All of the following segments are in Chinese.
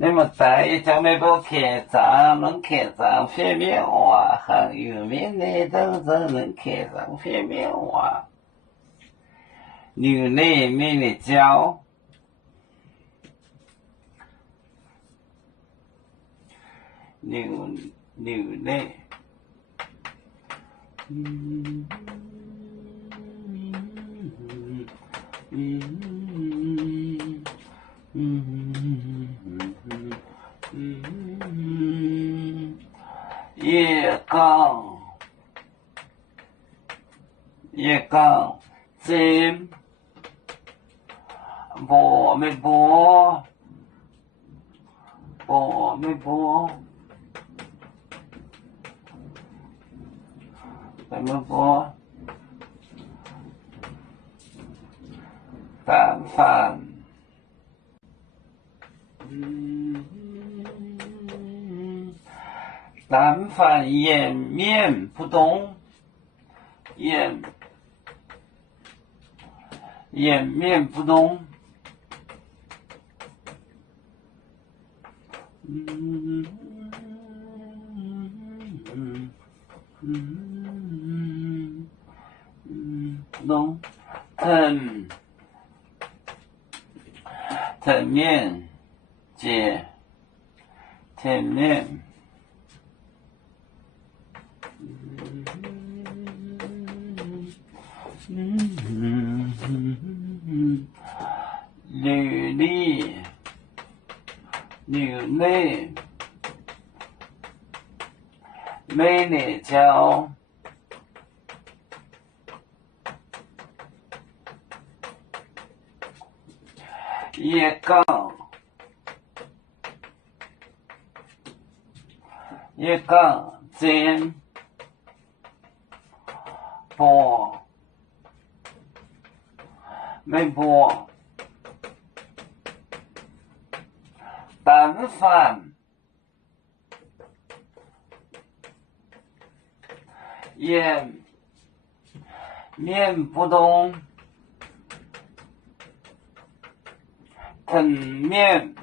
那么在将那个客栈能客栈方面话，很有名的都是能客栈方面话，牛奶面的胶，牛奶，叶刚，尖，波没波，怎么波？单反，单反颜面不动，颜面不动，动，藤面接，藤面，履历，牛奶，美丽胶，叶杠，尖，波，没波，单反，颜面不动，藤面，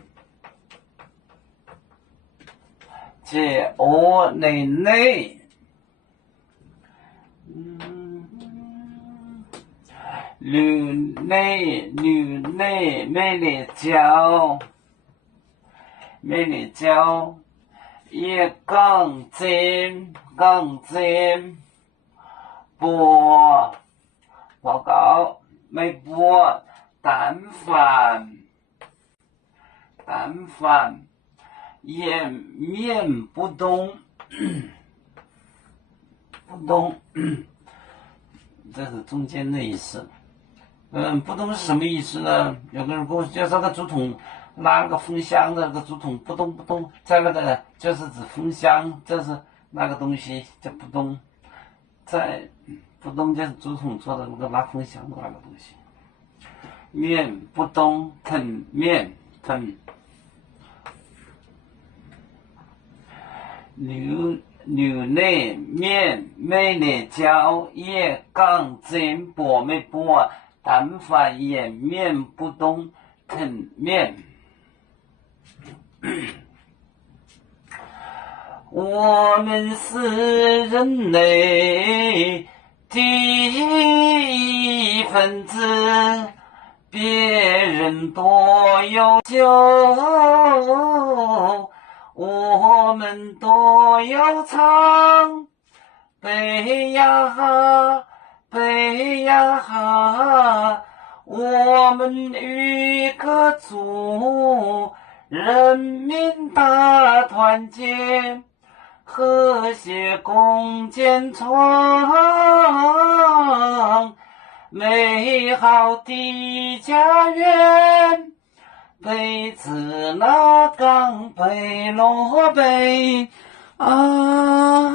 接我内，牛奶，美丽胶，叶杠尖，波，报告没波，单反，颜面不动，这是中间的意思。不动是什么意思呢？有个人跟我介绍个竹筒，拿个风箱的那个竹筒不动，在那个就是指风箱，这是那个东西叫不动，在不动就是竹筒做的那个拉风箱的那个东西。面不动，藤面，牛奶面美丽胶，叶杠尖，波没波，单反颜面不动，藤面。我们是人类的一份子，别人多优秀，我们多有长，背呀，我们与各族人民大团结，和谐共建创美好的家园。北自那岗北落北啊。